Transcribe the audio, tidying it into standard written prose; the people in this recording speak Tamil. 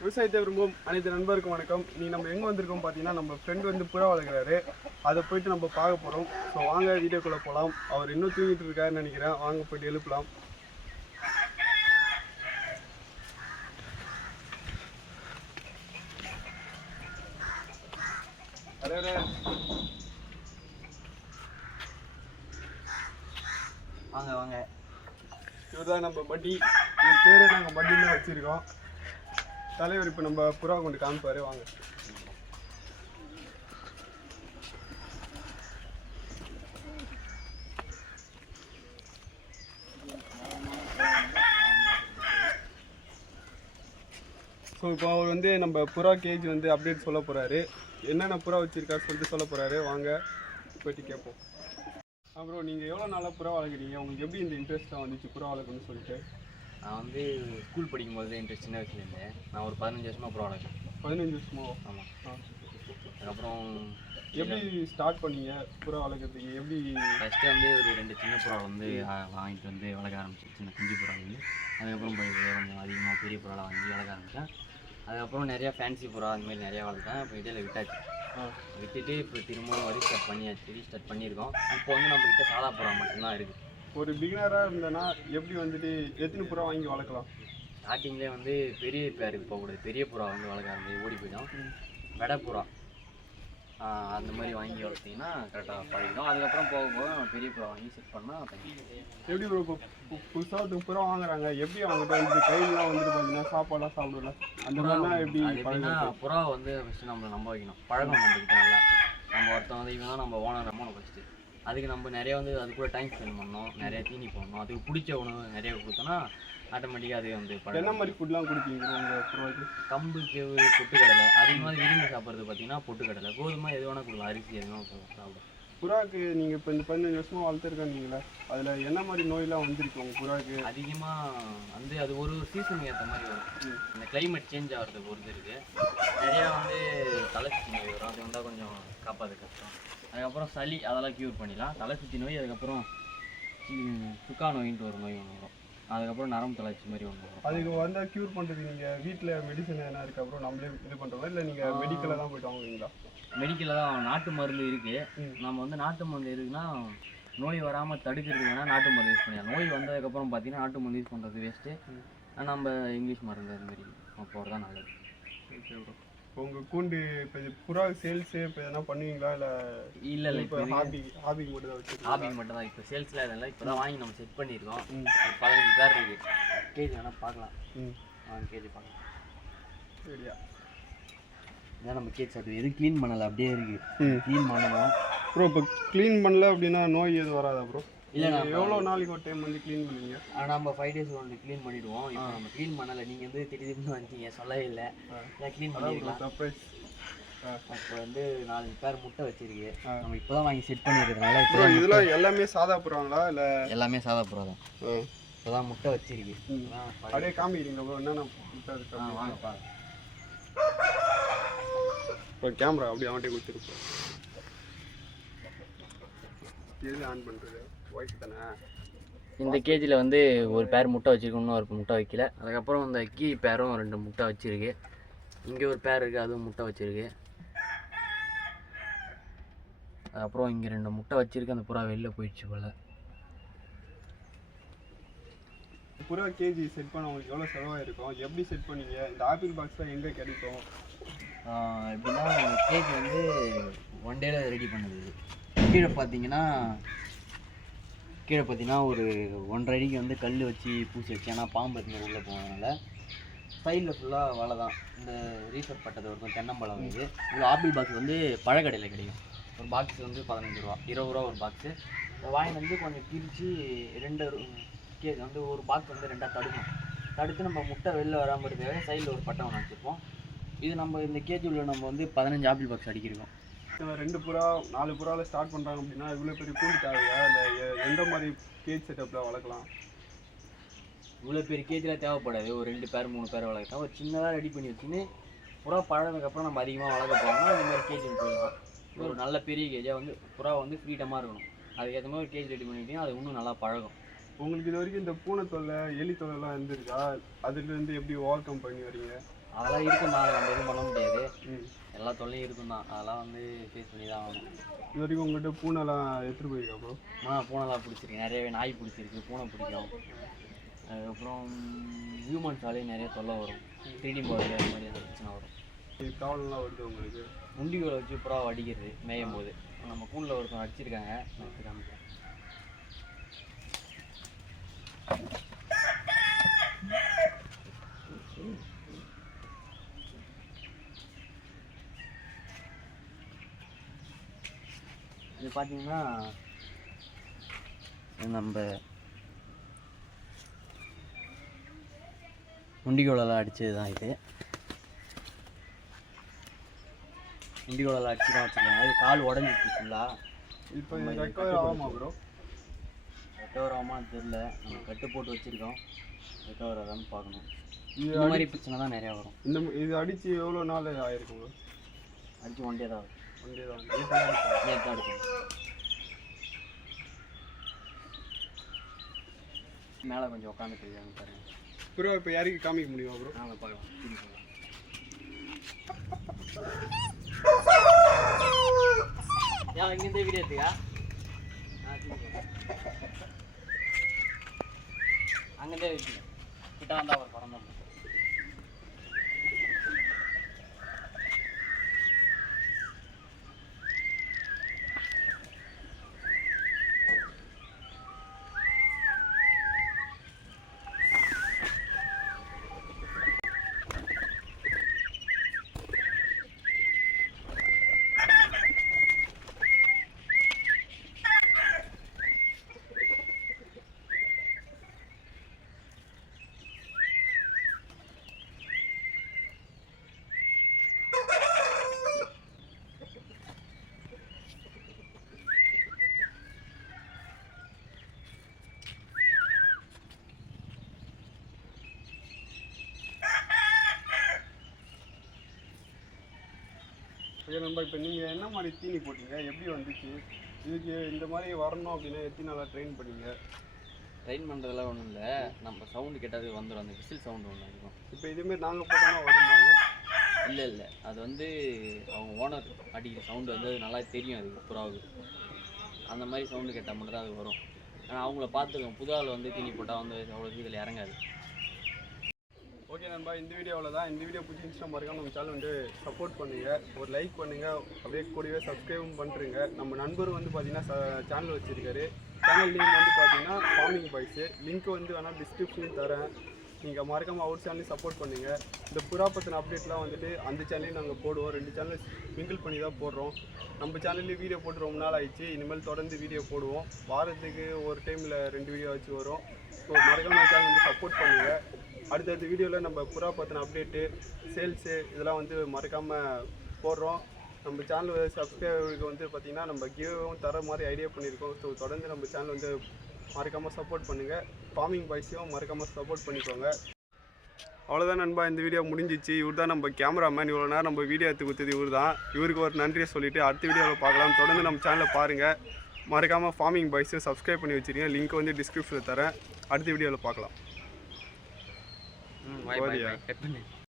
விவசாயத்தை விரும்பும் அனைத்து நண்பருக்கும் வணக்கம். நீ நம்ம எங்கே வந்திருக்கோம் பார்த்தீங்கன்னா, நம்ம ஃப்ரெண்டு வந்து புறா வளர்க்குறாரு. அதை போயிட்டு நம்ம பார்க்க போகிறோம். ஸோ வாங்க வீடியோக்குள்ளே போகலாம். அவர் இன்னும் தூங்கிட்டு இருக்காருன்னு நினைக்கிறேன். வாங்க போயிட்டு எழுப்பலாம். அரே வாங்க வாங்க. இவர் தான் நம்ம பட்டி. இவர் பேரே நாங்கள் பட்டின்னு தான் வச்சுருக்கோம். தலைவர் இப்போ நம்ம புறா கொண்டு காமிப்பார். வாங்க. ஸோ இப்போ அவர் வந்து நம்ம புறா கேஜ் வந்து அப்டேட் சொல்ல போகிறாரு. என்னென்ன புறா வச்சுருக்காரு சொல்லிட்டு சொல்ல போகிறாரு. வாங்க போயிட்டு கேட்போம். அப்புறம் நீங்கள் எவ்வளோ நாளாக புறா வளர்க்குறீங்க? உங்களுக்கு எப்படி இந்த இன்ட்ரெஸ்ட்டாக வந்துச்சு புறா வளர்க்கணும்னு சொல்லிட்டு? நான் வந்து ஸ்கூல் படிக்கும்போது இன்ட்ரெஸ்ட் சின்ன வயசுல இருந்தேன். நான் ஒரு 15 வருஷமாக புறா வளர்க்குறேன். 15 வருஷமா? ஆமாம். அதுக்கப்புறம் எப்படி ஸ்டார்ட் பண்ணீங்க புறா வளர்க்குறதுக்கு? எப்படி? ஃபஸ்ட்டு வந்து ஒரு 2 சின்ன புறா வந்து வாங்கிட்டு வந்து வளர்க்க ஆரம்பிச்சேன். சின்ன குஞ்சு புறா வந்து அதுக்கப்புறம் கொஞ்சம் அதிகமாக பெரிய புறாவில் வாங்கி வளர்க்க ஆரம்பித்தேன். அதுக்கப்புறம் நிறையா ஃபேன்சி புறா அந்தமாதிரி நிறையா வளர்த்தேன். இப்போ இதில் விட்டாச்சு. விட்டுட்டு இப்போ திரும்பவும் ரீஸ்டார்ட் பண்ணியிருக்கோம். இப்போ வந்து நம்மக்கிட்ட சாதா புறா மட்டும்தான் இருக்குது. ஒரு பிகினராக இருந்தேன்னா எப்படி வந்துட்டு எத்தனை புறா வாங்கி வளர்க்கலாம்? ஸ்டார்டிங்லேயே வந்து பெரிய பேருக்கு போகக்கூடாது. பெரிய புறா வந்து வளர்க்க ஆரம்பிச்சு ஓடி போயிடும். வெடை புறா அந்த மாதிரி வாங்கி வளர்த்திங்கன்னா கரெக்டாக பழகிடும். அதுக்கப்புறம் போக போக பெரிய புறா வாங்கி செட் பண்ணால் எப்படி ப்ரோ? இப்போ புதுசாக புறா வாங்குறாங்க, எப்படி அவங்ககிட்ட வந்து கையிலாம் வந்துட்டு பார்த்தீங்கன்னா சாப்பாடெலாம் சாப்பிடல அந்த மாதிரிலாம் எப்படி? எப்படின்னா புறா வந்து ஃபஸ்ட்டு நம்மளை நம்ப வைக்கணும். பழகம் நம்மக்கிட்ட நல்லா. நம்ம ஒருத்தன் வந்து இவன் தான் நம்ம ஓனர் நம்பணும் ஃபஸ்ட்டு. அதுக்கு நம்ம நிறைய வந்து அது கூட டைம் ஸ்பெண்ட் பண்ணணும், நிறைய தீனி போடணும். அதுக்கு பிடிச்ச உணவு நிறைய கொடுத்தோன்னா ஆட்டோமேட்டிக்காக அது வந்து என்ன மாதிரி ஃபுட்லாம் கொடுப்பீங்க உங்கள் புறாவுக்கு? கம்பு, கேவு, பொட்டுக்கடலை. அதிகமாக விரும்பி சாப்பிட்றது பார்த்தீங்கன்னா பொட்டுக்கடலை, கோதுமை எது வேணால் கொடுக்கலாம், அரிசி எது வேணால் சாப்பிடும். புறாவுக்கு நீங்கள் இப்போ இந்த 15 வருஷமாக வளர்த்துருக்கீங்களா, அதில் என்ன மாதிரி நோயெல்லாம் வந்துருக்கு உங்கள் புறாவுக்கு? அதிகமாக வந்து அது ஒரு சீசனுக்கு ஏற்ற மாதிரி வரும். இந்த கிளைமேட் சேஞ்ச் ஆகிறது பொறுத்து இருக்குது. நிறையா வந்து தலைசுத்தி நோய் வரும். அது வந்தால் கொஞ்சம் காப்பாற்ற கஷ்டம். அதுக்கப்புறம் சளி அதெல்லாம் க்யூர் பண்ணிடலாம். தலைசுத்தி நோய், அதுக்கப்புறம் சுக்கா நோயின்ட்டு ஒரு நோய் ஒன்று வரும். அதுக்கப்புறம் நரம்பு தளர்ச்சி மாதிரி ஒன்று வரும். அதுக்கு வந்தால் க்யூர் பண்ணுறதுக்கு நீங்கள் வீட்டில் மெடிசன் எதனா இருக்குது அப்புறம் நம்மளே இது பண்ணுறோம், இல்லை நீங்கள் மெடிக்கலில் தான் போய்ட்டு வாங்குவீங்களா? மெடிக்கலில் தான் நாட்டு மருந்து இருக்குது. நம்ம வந்து நாட்டு மருந்து இருக்குன்னா நோய் வராமல் தடுக்கிறதுக்கு வேணால் நாட்டு மருந்து யூஸ் பண்ணிடலாம். நோய் வந்ததுக்கப்புறம் பார்த்தீங்கன்னா நாட்டு மருந்து யூஸ் பண்ணுறது வேஸ்ட்டு. நம்ம இங்கிலீஷ் மருந்து அதுமாரி போகிறது தான் நல்லது. Okay bro. இப்போ உங்கள் கூண்டு இப்போ புறா சேல்ஸு இப்போ எதனா பண்ணுவீங்களா? இல்லை இப்போ ஹாபிக்கு மட்டும் தான் வச்சு? ஹாபிக்கு மட்டும் தான். இப்போ சேல்ஸில் இதெல்லாம் இப்போ தான் வாங்கி நம்ம செட் பண்ணியிருக்கோம். 15 பேர் இருக்குது. கேஜி வேணால் பார்க்கலாம். கேஜி பார்க்கலாம். சரியா? இதான் நம்ம கேஜ் சாப்பிட்டு எதுவும் க்ளீன் பண்ணலை, அப்படியே இருக்குது. க்ளீன் பண்ணணும் ப்ரோ. இப்போ க்ளீன் பண்ணல அப்படின்னா நோய் எதுவும் வராதா ப்ரோ? இல்லை, எவ்வளோ நாளைக்கு ஒரு டைம் வந்து க்ளீன் பண்ணுவீங்க? நம்ம 5 days ஒன்று க்ளீன் பண்ணிவிடுவோம். இப்போ நம்ம க்ளீன் பண்ணலை, நீங்கள் வந்து திடீர்னு வந்துட்டீங்க, சொல்லவே இல்லை. க்ளீன் பண்ணிடலாம். சர்ப்ரைஸ். இப்போ வந்து 4 பேர் முட்டை வச்சிருக்கு. நம்ம இப்போ தான் வாங்கி செட் பண்ணிடுறதுனால இப்போ இதெல்லாம் எல்லாமே சாதா புறாங்களா இல்லை? எல்லாமே சாதா புறா தான். இப்போ தான் முட்டை வச்சிருக்கு. அப்படியே காமிக்கிறீங்களா ப்ரோ என்னென்ன முட்டை இருக்கு? வாங்கப்பா. இப்போ கேமரா அப்படியே அவன்கிட்ட கொடுத்துருப்போம். எது ஆன் பண்ணுறது? வாய்ஸ் தானே. இந்த கேஜியில் வந்து ஒரு பேர் முட்டை வச்சுருக்கு, இன்னும் ஒரு முட்டை வைக்கல. அதுக்கப்புறம் இந்த கீ பேரும் 2 முட்டை வச்சுருக்கு. இங்கே ஒரு பேர் இருக்குது, அதுவும் முட்டை வச்சுருக்கு. அதுக்கப்புறம் இங்கே 2 முட்டை வச்சுருக்கு. அந்த புறா வெளில போயிடுச்சு போல். புறா கேஜி செட் பண்ண உங்களுக்கு எவ்வளோ செலவாயிருக்கும்? எப்படி செட் பண்ணீங்க? இந்த ஆப்பிள் பாக்ஸ்லாம் எங்கே கிடைக்கும்? எப்படின்னா கேஜ் வந்து 1 டேல ரெடி பண்ணுது. கீழே பார்த்தீங்கன்னா ஒரு 1.5 அடிக்கு வந்து கல் வச்சு பூசி வச்சு, ஏன்னா பாம்பு எத்தனை உள்ளே போனதுனால. சைடில் ஃபுல்லாக வலை தான். இந்த ரீசர் பட்டது இருக்கும், தென்னம்பழம் வந்து. இந்த ஆப்பிள் பாக்ஸ் வந்து பழக்கடையில் கிடைக்கும். ஒரு பாக்ஸ் வந்து 15 ரூபா, 20 ரூபா ஒரு பாக்ஸு. வாங்கி வந்து கொஞ்சம் பிரித்து 2 கேஜ் வந்து ஒரு பாக்ஸ் வந்து 2ஆக தடுக்கும். தடுத்து நம்ம முட்டை வெளில வராமல் இருக்கிறத சைடில் ஒரு பட்டை ஒன்று வச்சுருப்போம். இது நம்ம இந்த கேஜில் நம்ம வந்து 15 ஆப்பிள் பாக்ஸ் அடிக்கிருக்கோம். 2 புறா 4 புறாவில் ஸ்டார்ட் பண்ணுறாங்க அப்படின்னா இவ்வளோ பெரிய கூண்டு தேவையா? இல்லை எந்த மாதிரி கேஜ் செட்டப்பில் வளர்க்கலாம்? இவ்வளோ பெரிய கேஜில் தேவைப்படாது. ஒரு 2 பேர் 3 பேர் வளர்க்கலாம். ஒரு சின்னதாக ரெடி பண்ணி வச்சுன்னு புறா பழனதுக்கப்புறம் நம்ம அதிகமாக வளர்க்க போகணும்னா இந்த மாதிரி கேஜின்னு போயிடலாம். ஒரு நல்ல பெரிய கேஜாக வந்து புறா வந்து ஃப்ரீடமாக இருக்கணும். அதுக்கேற்ற மாதிரி ஒரு கேஜ் ரெடி பண்ணிட்டீங்கன்னா அது இன்னும் நல்லா பழகும். உங்களுக்கு இது வரைக்கும் இந்த பூனை தொல்லை எலி தொல்லைலாம் இருந்திருக்கா? அதுலேருந்து எப்படி ஓவர் கம் பண்ணி வரீங்க? அதெல்லாம் இருக்கும் தான், நம்ம எதுவும் பண்ண முடியாது. எல்லா தொல்லையும் இருக்கும் தான், அதெல்லாம் வந்து ஃபேஸ் பண்ணி தான் ஆகணும். இது வரைக்கும் உங்கள்கிட்ட பூனைலாம் எடுத்துகிட்டு போயிருக்கா ப்ரோ? பூனைலாம் பிடிச்சிருக்கு, நிறையவே நாய் பிடிச்சிருக்கு, பூனை பிடிக்கும். அதுக்கப்புறம் ஹியூமன்ஸாலே நிறைய தொல்லை வரும், த்ரீடி போகிறது அது மாதிரி அந்த பிரச்சனை வரும். இது ப்ராப்ளம்லாம் வருது உங்களுக்கு? முண்டிகளை வச்சு புறா அடிக்கிறது மேயும் போது. நம்ம கூண்டில் ஒருத்தவங்க அடிச்சிருக்காங்க, நான் காமிக்கிறேன். இது பார்த்தீங்கன்னா நம்ம முண்டிகோலெல்லாம் அடித்தது தான். இது முண்டிகோலெல்லாம் அடிச்சு தான் வச்சுருக்காங்க. அது கால் உடஞ்சிச்சு ஃபுல்லாக. இப்போ ரெக்கவர் ஆகுமா ப்ரோ? ரெக்கவர் ஆகுமான்னு தெரில, நம்ம கட்டு போட்டு வச்சுருக்கோம். ரெக்கவர் ஆகான்னு பார்க்கணும். இந்த மாதிரி பிரச்சனை தான் நிறையா வரும். இது அடித்து எவ்வளோ நாள் ஆகிருக்கும் ப்ரோ? அடித்து ஒன் டே தான் ஆகும். ஒன் டே தான் நேற்று இருக்கும். மேலே கொஞ்சம் உட்காந்துட்டு இருக்காங்க பாருங்க. ப்ரோ இப்போ யாருக்கு காமிக்க முடியுமா ப்ரோ? நாங்கள் பார்க்கலாம். ஏன் இங்கேருந்து வீடியோ எடுத்தியா? அங்கேருந்தே வச்சுங்க, கிட்ட வந்தால் ஒரு படம் தான். ஓகே நண்பா, இப்போ நீங்கள் என்ன மாதிரி தீனி போட்டீங்க, எப்படி வந்துச்சு? இதுக்கு இந்த மாதிரி வரணும் அப்படின்னா எத்தனை நாளாக ட்ரெயின் பண்ணீங்க? ட்ரெயின் பண்ணுறதுலாம் ஒன்றும் இல்லை, நம்ம சவுண்டு கேட்டாலே வந்துடும். அந்த விசில் சவுண்டு ஒன்று இருக்கும். இப்போ இதுமாரி நாங்கள் போட்டோம்னா வருமா? இல்லை, அது வந்து அவங்க ஓனர் அடிக்கிற சவுண்டு வந்து அது நல்லா தெரியும். அது புறாவுக்கு அந்த மாதிரி சவுண்டு கேட்டால் மட்டும் தான் அது வரும். ஆனால் அவங்கள பார்த்துக்கோங்க, புது ஆள் வந்து தீனி போட்டால் வந்து அவ்வளோ இதில் இறங்காது. ஓகே நண்பா, இந்த வீடியோவில் தான். இந்த வீடியோ பிடிச்சிருந்துச்சுன்னா மறக்காம நம்ம சேனல் வந்து சப்போர்ட் பண்ணுங்கள், ஒரு லைக் பண்ணுங்கள், அப்படியே கூடவே சப்ஸ்கிரைபும் பண்ணுறீங்க. நம்ம நண்பர் வந்து பார்த்தீங்கன்னா சேனல் வச்சுருக்காரு. சேனல் லிங்க் வந்து பார்த்தீங்கன்னா ஃபார்மிங் பாய்ஸு, லிங்க் வந்து வேணால் டிஸ்கிரிப்ஷன் தரேன். நீங்கள் மறக்காமல் அவர் சேனலையும் சப்போர்ட் பண்ணுங்கள். இந்த புறா பற்றின அப்டேட்லாம் வந்துட்டு அந்த சேனல்லையும் நாங்கள் போடுவோம். 2 சேனல் மிங்கிள் பண்ணி தான் போடுறோம். நம்ம சேனல்லேயும் வீடியோ போட்டு ரொம்ப நாள் ஆயிடுச்சு. இனிமேல் தொடர்ந்து வீடியோ போடுவோம். வாரத்துக்கு ஒரு டைமில் 2 வீடியோ வச்சு வரும். ஸோ மறக்காம நம்ம சேனல் வந்து சப்போர்ட் பண்ணுங்கள். அடுத்தடுத்த வீடியோவில் நம்ம புறா பற்றின அப்டேட்டு, சேல்ஸு இதெல்லாம் வந்து மறக்காமல் போடுறோம். நம்ம சேனல் சப்ஸ்கிரைபருக்கு வந்து பார்த்திங்கன்னா நம்ம கிவ்வும் தர மாதிரி ஐடியா பண்ணியிருக்கோம். ஸோ தொடர்ந்து நம்ம சேனல் வந்து மறக்காமல் சப்போர்ட் பண்ணுங்கள். ஃபார்மிங் பாய்ஸையும் மறக்காமல் சப்போர்ட் பண்ணிக்கோங்க. அவ்வளோதான் நண்பா, இந்த வீடியோ முடிஞ்சிச்சு. இவர் தான் நம்ம கேமராமேன். இவ்வளோ நேரம் நம்ம வீடியோ எடுத்து கொடுத்தது இவர் தான். இவருக்கு ஒரு நன்றியை சொல்லிவிட்டு அடுத்த வீடியோவில் பார்க்கலாம். தொடர்ந்து நம்ம சேனலை பாருங்கள். மறக்காமல் ஃபார்மிங் பாய்ஸை சப்ஸ்கிரைப் பண்ணி வச்சுருக்கீங்க. லிங்க் வந்து டிஸ்கிரிப்ஷனில் தரேன். அடுத்த வீடியோவில் பார்க்கலாம். கட் பண்ணு.